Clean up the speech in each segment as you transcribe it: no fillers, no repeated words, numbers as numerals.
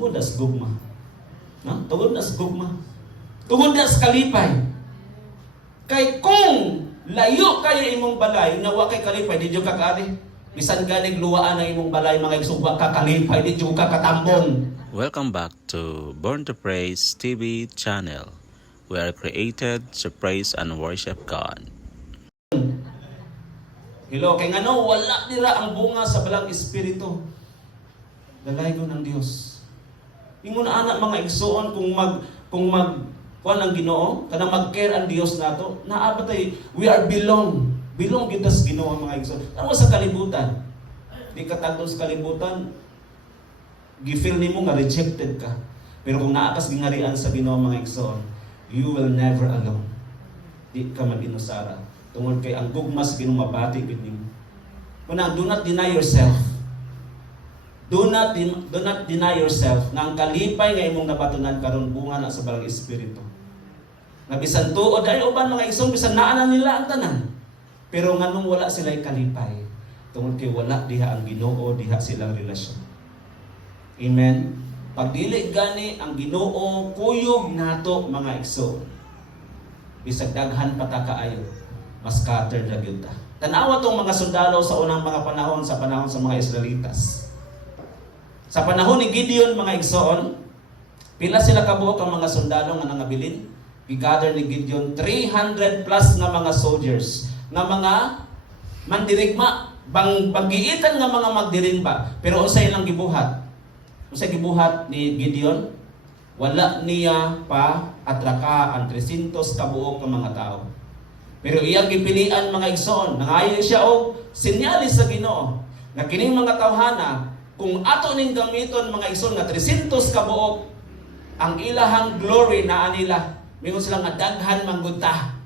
tungod as gugma. No? Tungod as gugma. Tungod as kalipay. Kay kung layo kayo imong balay, nga wa kay kalipay, di jud ka kaari. Bisan ganig luwaan ang imong balay, mga igsuwa ka kalipay, di jud ka katambong. Welcome back to Born to Praise TV channel. We are created to praise and worship God. Hello, kay ngano wala dira ang bunga sa balang espiritu. Dalaygon ng Dios. Ingon anak mga igsoon kung mag kuan ang Ginoo, kana mag-care ang Dios nato. Naabot we are belong gyud sa Ginoo mga igsoon. Tamo sa kalibutan. Di ka tagdo sa kalibutan, gifeel nimo nga rejected ka. Pero kung naa ka gingarian sa Ginoo mga igsoon, you will never alone. Di ka mag-inusara. Tungod kay ang gugma sa Ginoo mabati gid nimo. Una, do not deny yourself. Do not deny yourself na ang kalipay nga imong nabatunan karon bunga na sa balang espiritu. Nga bisan tuod ay uban mga igsoon bisan naa na nila ang tanan. Pero nganong wala sila kalipay? Tungod kay wala diha ang Ginoo, diha silang relasyon. Amen. Pag dili gani ang Ginoo kuyog nato mga igsoon. Bisag daghan pa ta kaayo, mas scattered ra gyud ta. Tanawa tong mga sundalo sa unang mga panahon sa mga Israelitas. Sa panahon ni Gideon mga igsoon, pila sila kabuok ang mga sundalo nga nangabilin? I-gather ni Gideon 300 plus nga mga soldiers, nga mga mandirigma, paggiitan nga mga magdirimba. Pero unsay ilang gibuhat? Unsay gibuhat ni Gideon? Wala niya pa atraka ang 300 kabuok nga mga tao. Pero iyang gipilian mga igsoon, nangayo siya og sinyalis sa Ginoo nga kining mga tawhana kung ato ning gamiton mga igsoon nga 300 kabuok, ang ilahang glory naa nila. Mingon sila nga daghan manggudta.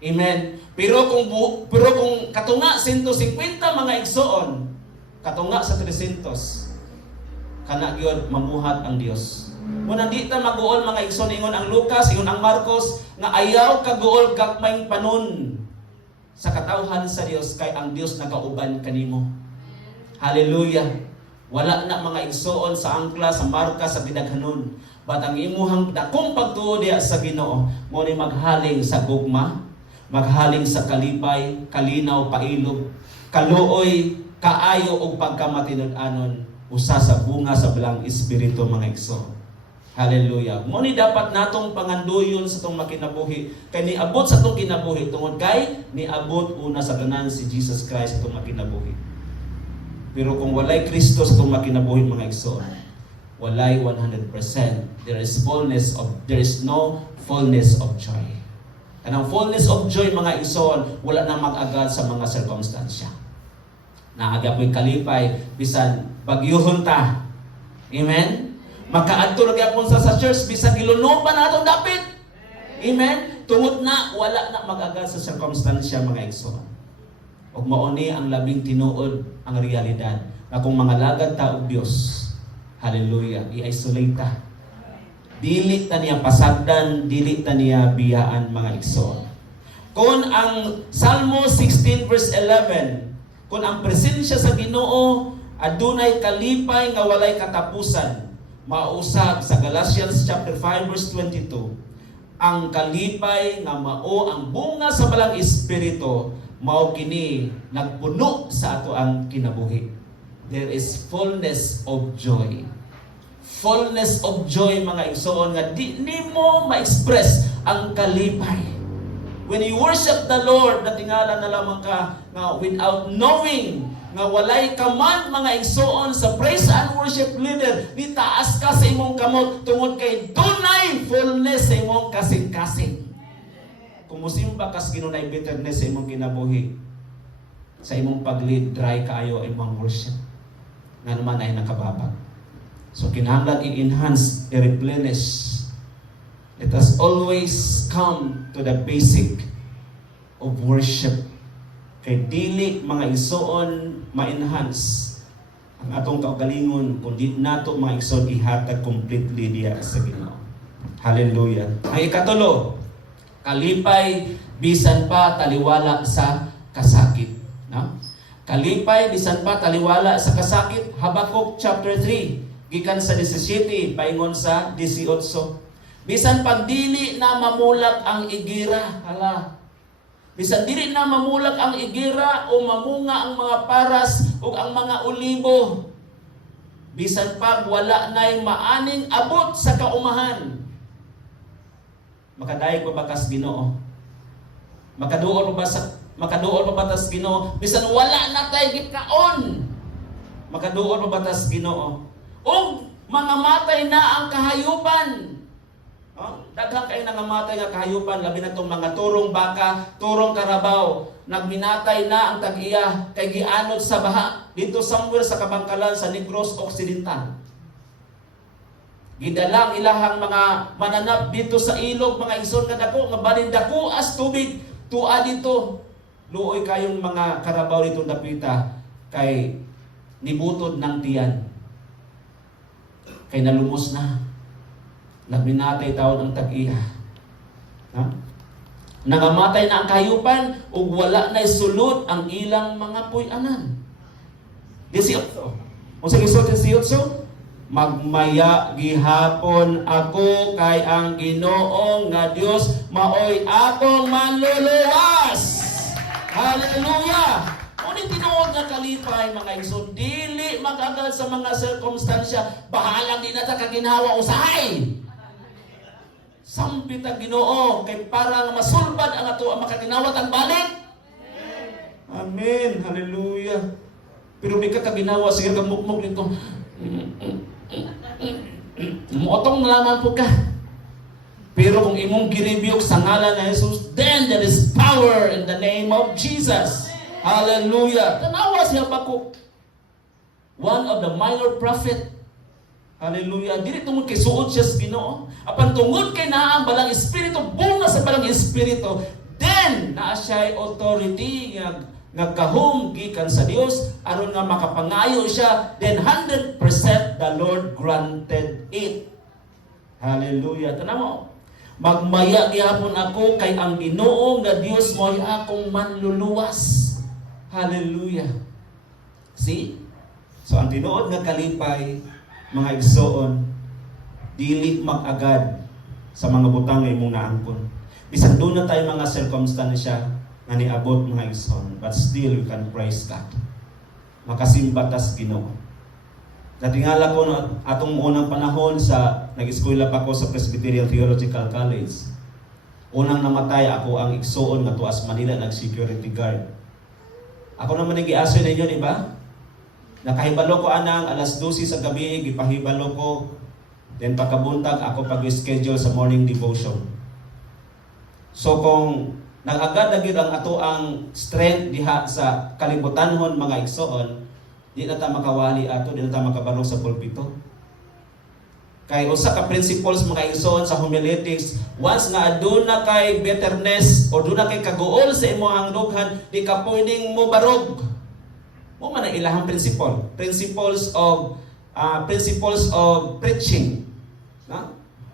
Amen. Pero kung katunga 150 mga igsoon, katunga sa 300, kana gyud mamuhat ang Dios. Muna di ta maguol mga igsoon, ingon ang Lucas, ingon ang Marcos, nga ayaw kaguol gagmayng panon sa katawhan sa Dios kay ang Dios nagauban kanimo. Hallelujah. Wala na mga igsoon sa angkla, sa marka, sa gidaghanon. But ang imuhang dakong pagtuo diya sa Ginoo, mo ni maghaling sa gugma, maghaling sa kalipay, kalinaw, pailog, kaluoy, kaayo og pagkamatinud-anon, usa sa bunga sa balang espiritu mga igsoon. Hallelujah. Mo ni dapat natong panganduyon sa tong makinabuhi. Kay niabot sa tong kinabuhi tungod kay niabot una sa tanan si Jesus Christ sa tong makinabuhi. Pero kung walay Kristo sa itong makinabuhi mga igsoon, walay 100%. There is no fullness of joy. And ang fullness of joy mga igsoon, wala na mag-agad sa mga sirkumstansya. Naagap mo'y kalipay, bisan bagyuhon ta. Amen? Makaadto lagi akong sa church, bisan gilunuban na itong dapit. Amen? Tungod na, wala na mag-agad sa sirkumstansya mga igsoon. Og mauni ang labing tinuod ang realidad na kung mga lagad ta og Dios, hallelujah, i-isolate ta. Dili ta niya pasagdan, dili ta niya biyaan mga igsoon. Kung ang Salmo 16 verse 11, kung ang presensya sa Ginoo adunay kalipay nga walay katapusan, mausab sa Galatians chapter 5 verse 22, ang kalipay nga mao ang bunga sa balang espiritu, mao kini nagpuno sa ato ang kinabuhi. There is fullness of joy. Fullness of joy mga igsoon nga di nimo ma-express ang kalipay. When you worship the Lord, natingala na lamang ka nga without knowing nga walay kaman mga igsoon sa praise and worship leader, di taas ka sa imong kamot tungod kay dunay fullness sa imong kasing-kasing. Kung musimba kas ginunay bitterness sa imong kinabuhi, sa imong pag-lead, dry kaayo imong worship. Nga naman ay nakababag. So kinahanglan i-enhance, i-replenish. Let us always come to the basic of worship. Kay dili mga igsoon ma-enhance ang atong kaugalingon kung di nato mga igsoon ihatag completely diya sa Ginoo. Hallelujah. Ang ikatulo, kalipay bisan pa taliwala sa kasakit. No? Kalipay bisan pa taliwala sa kasakit. Habakuk chapter 3 gikan sa 17 paingon sa 18. Bisan pag dili na mamulak ang igira, hala. Bisan dili na mamulak ang igira o mamunga ang mga paras o ang mga olibo. Bisan pag wala na'y maaning abot sa kaumahan. Makadaig pa ba kas Ginoo? Makaduol pa ba tas Ginoo? Bisan wala na tay gikaon. Makaduol pa ba tas Ginoo? O mga matay na ang kahayupan. Daghang kayo nangamatay nga kahayupan, labi na itong mga turong baka, turong karabaw, nagminatay na ang tag-iya kay gianod sa baha dito somewhere sa kabangkalan sa Negros Occidental. Gidalang ilahang mga mananap dito sa ilog, mga igsoon nga dako, nga balin dako as tubig, tua dito. Luoy kayong mga karabaw dito dapita kay nibutod ng tiyan. Kay nalumos na. Nagminatay taon ang tag-iya. Nangamatay na ang kayupan ug wala na sulod ang ilang mga puy-anan. 18. Kung sa gisod 18, magmaya gihapon ako kay ang Ginoo nga Dios maoy akong manluluwas. Hallelujah! Ngunit tinuod nga kalipay mga igsoon, dili magagal sa mga sirkumstansya, bahalang di na ta kaginhawa usahay. Sampit ang Ginoo kay para nga masulbad ang ato ang makaginawat ang balik. Amen. Hallelujah. Pero di ka kaginawa, sige ka mukmuk nito. Muotong nalaman po ka. Pero kung imong giribiyok sa ngalan ng Jesus, then there is power in the name of Jesus. Hallelujah. Tanawa siya Habakuk. One of the minor prophet. Hallelujah. Dili tungod kay suod siya sa Ginoo. Apan tungod kay naa ang balang espiritu, bunga sa balang espiritu, then naa siya authority nga nagkahom gikan sa Dios aron nga makapangayo siya, then 100% the Lord granted it. Hallelujah. Tanamo. Magmaya gihapon ako kay ang Ginoo nga Dios mo'y akong manluluwas. Hallelujah. See? So ang tinuod nga kalipay, mga igsoon, dili mag-agad sa mga butang nga imong naangkon. Bisan doon na tayo mga circumstansya nga niabot mga igsoon, but still we can praise God. Makasimba tas Ginoo. Natingala ko na atong unang panahon sa nag-eskwela pa ko sa Presbyterian Theological College. Unang namatay ako ang igsoon nga tuas Manila nag-security guard. Ako naman ang giaso ninyo, di ba? Nakahibalo ko anang alas 12 sa gabi, gipahibalo ko. Then pagkabuntag ako pag-schedule sa morning devotion. So kung nag-agad na gyud ang ato ang strength diha sa kalibutanhon mga igsoon, di na ta makawali ato, di na ta makabalo sa pulpito. Kay usa ka principles mga igsoon sa homiletics, once nga aduna kay bitterness o aduna kay kaguol sa imong dughan, di ka pwedeng mo barog. Mo man ang ilahang principle, principles of preaching.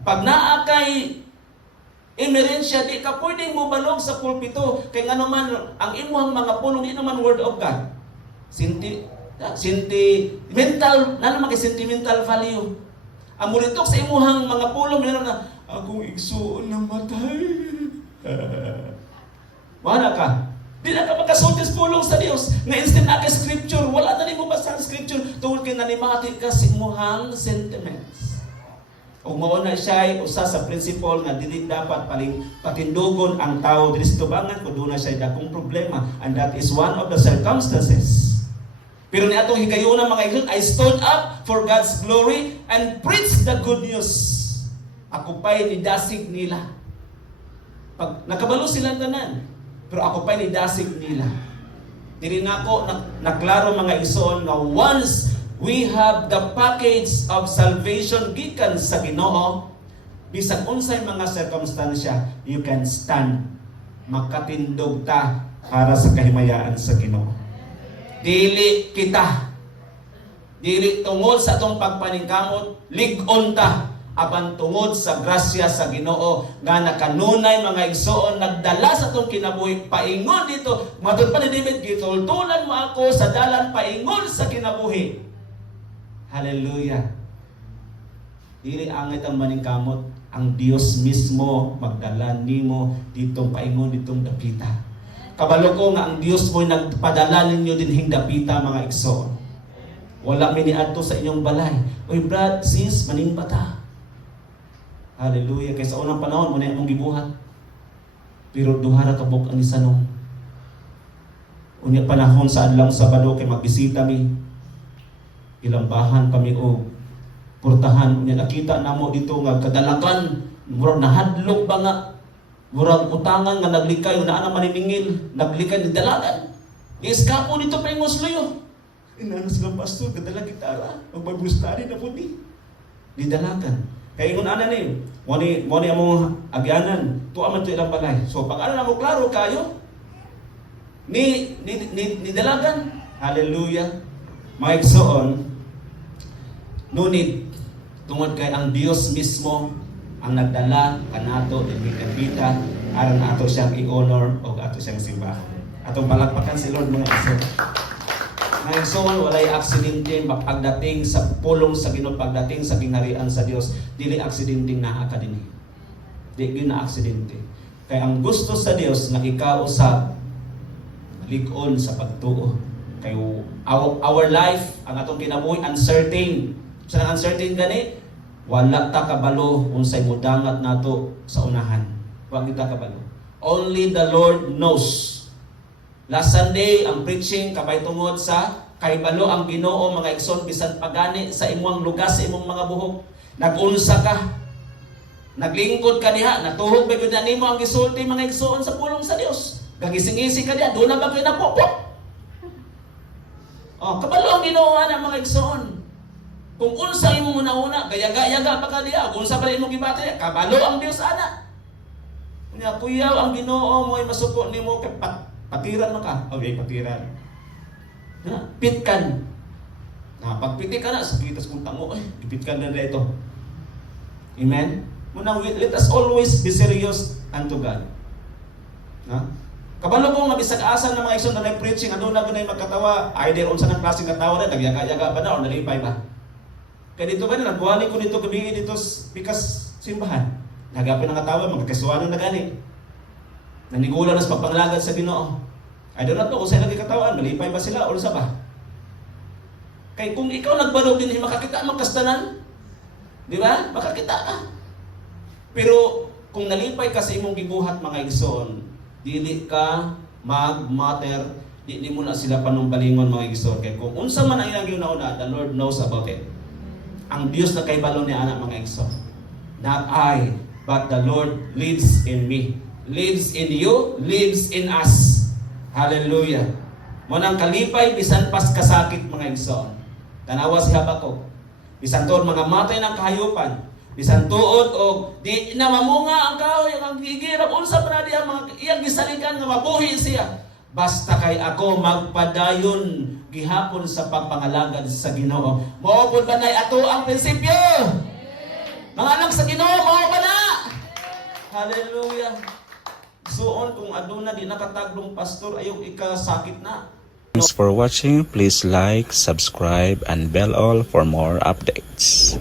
Pag naa kay emerensya, di ka pwedeng mo balog sa pulpito kay nga naman ang imong mga punong di naman word of God. Sentimental, na naman kay sentimental value. Ang muritok sa imuhang mga pulong na akong igsuon na matay. Wala ka. Di na ka makasultis pulong sa Dios. Nga instant aka scripture, wala na ni mo basa ang scripture tungkol kay nanimati ka sa imuhang sentiments. O mauna siya usa sa principle nga dili dapat paling patindugon ang tao diri sa tubangan kung doon na siya dakong problema, and that is one of the circumstances. Pero ni atong higayuna mga igsoon, I stood up for God's glory and preached the good news. Ako pa'y nidasig nila. Pag nakabalo silang tanan, pero ako pa'y nidasig nila. Dili na ako naklaro mga igsoon na once we have the package of salvation gikan sa Ginoo, bisag unsay mga circumstansya, you can stand. Makatindog ta para sa kahimayaan sa Ginoo. Dili kita. Dili tungod sa atong pagpaningkamot, lig-on ta. Apan tungod sa grasya sa Ginoo nga nakanunay mga igsoon nagdala sa atong kinabuhi paingon dito. Matod pa ni David, gitultulan mo ako sa dalan paingon sa kinabuhi. Hallelujah. Dili angit ang maningkamot, ang Dios mismo magdala nimo ditong paingon ditong dapita. Kabalo ko nga ang Dios mo nagpadala ninyo dinhing dapita mga igsoon. Wala miniadto sa inyong balay. Oy brad, sis, maning bata. Hallelujah. Kaya sa unang panahon mo na imong gibuhat. Pero duha ra ka buk ang isanong. Unya panahon sa adlong Sabado kay magbisita mi. Ilambahan kami og portahan. Unya nakita namo dito nga kadalakan murag nahadlok ba nga murag utangan nga naglikay una ana maniningil naglikay ni dalagan. Iskapo dito pa yung musloyo. Inano sila pastor kadala gitara mag-Bible study na puti. Di dalagan. Kaya ingon ana ni mo ni among agyanan tuwa man to ilang balay. So pag ana mo klaro kayo ni dalagan. Hallelujah. Mga igsoon, ngunit tungod kay ang Dios mismo ang nagdala kanato dinhi kapita aron ato siyang i-honor o ato siyang simbahan. Atong palakpakan si Lord mga igsoon. Mga igsoon, walay aksidente pagdating sa pulong sa Ginoo, pagdating sa gingharian sa Dios, dili aksidenteng naa ka dinhi. Di gyud na aksidente. Kay ang gusto sa Dios nga ikaw usab lig-on sa pagtuo. Kay our life, ang atong kinabuhi uncertain. Sa uncertain gani, wala ta kabalo unsay mudangat nato sa unahan. Wa kita kabalo. Only the Lord knows. Last Sunday, ang preaching kabay tungod sa kaibalo ang Ginoo mga igsoon bisan pagani sa imong lugas sa imong mga buhok. Nag-unsa ka. Naglingkod ka diha, natuhog ba gyud nimo ang gisulti mga igsoon sa pulong sa Dios. Gagising-isi ka diha, do na ba kay napopok? Oh, kabalo ang Ginoo ana mga igsoon. Kung unsa imong una-una, gayaga-yaga pa ka diha, unsa pa imong gibati, kabalo ang Dios ana. Nya kuyaw ang Ginoo mo'y masuko nimo kay patiran man ka. Okay, patiran. Na, pitkan. Na pagpiti ka na sakitas kung tamo, ipitkan na dito. Amen. Muna let us always be serious unto God. Na? Kabalo ko nga bisag asa ng mga igsoon na preaching aduna gunay magkatawa, either unsa nang klaseng katawa na nagyaga-yaga ba na o nalipay ba. Kaya dito ba na nagbuhali ko dito gabi dito bikas simbahan. Nagapin ang katawa magkasuanan na gani. Nanigula na sa pagpanglagad sa Ginoo. I don't know kung saan lagi katawan, malipay ba sila o sa ba? Kaya kung ikaw nagbalog din, makakita ang kastanan. Di ba? Makakita ka. Pero kung nalipay ka sa imong gibuhat mga igsoon, dili ka mag-matter, di mo na sila panumbalingon mga igsoon. Kaya kung unsa man ang ilang ginauna, the Lord knows about it. Ang Dios na kay balo ni anak mga igsoon. Not I, but the Lord lives in me. Lives in you, lives in us. Hallelujah. Munang kalipay, bisan pas kasakit mga igsoon. Tanawa si Habakuk. Bisan tuod mga matay ng kahayupan. Bisan tuod o di na mamunga ang kahoy, ang gigirap, unsa pa na diya, iyang gisalikan nga mabuhi siya. Basta kay ako magpadayon gihapon sa pagpangalagad sa Ginoo. Mao pud ba nay ato ang prinsipyo? Mga anak sa Ginoo, mao ba na? Hallelujah. Suon kung aduna di nakataglong pastor ayong ikasakit na. Thanks for watching. Please like, subscribe, and bell all for more updates.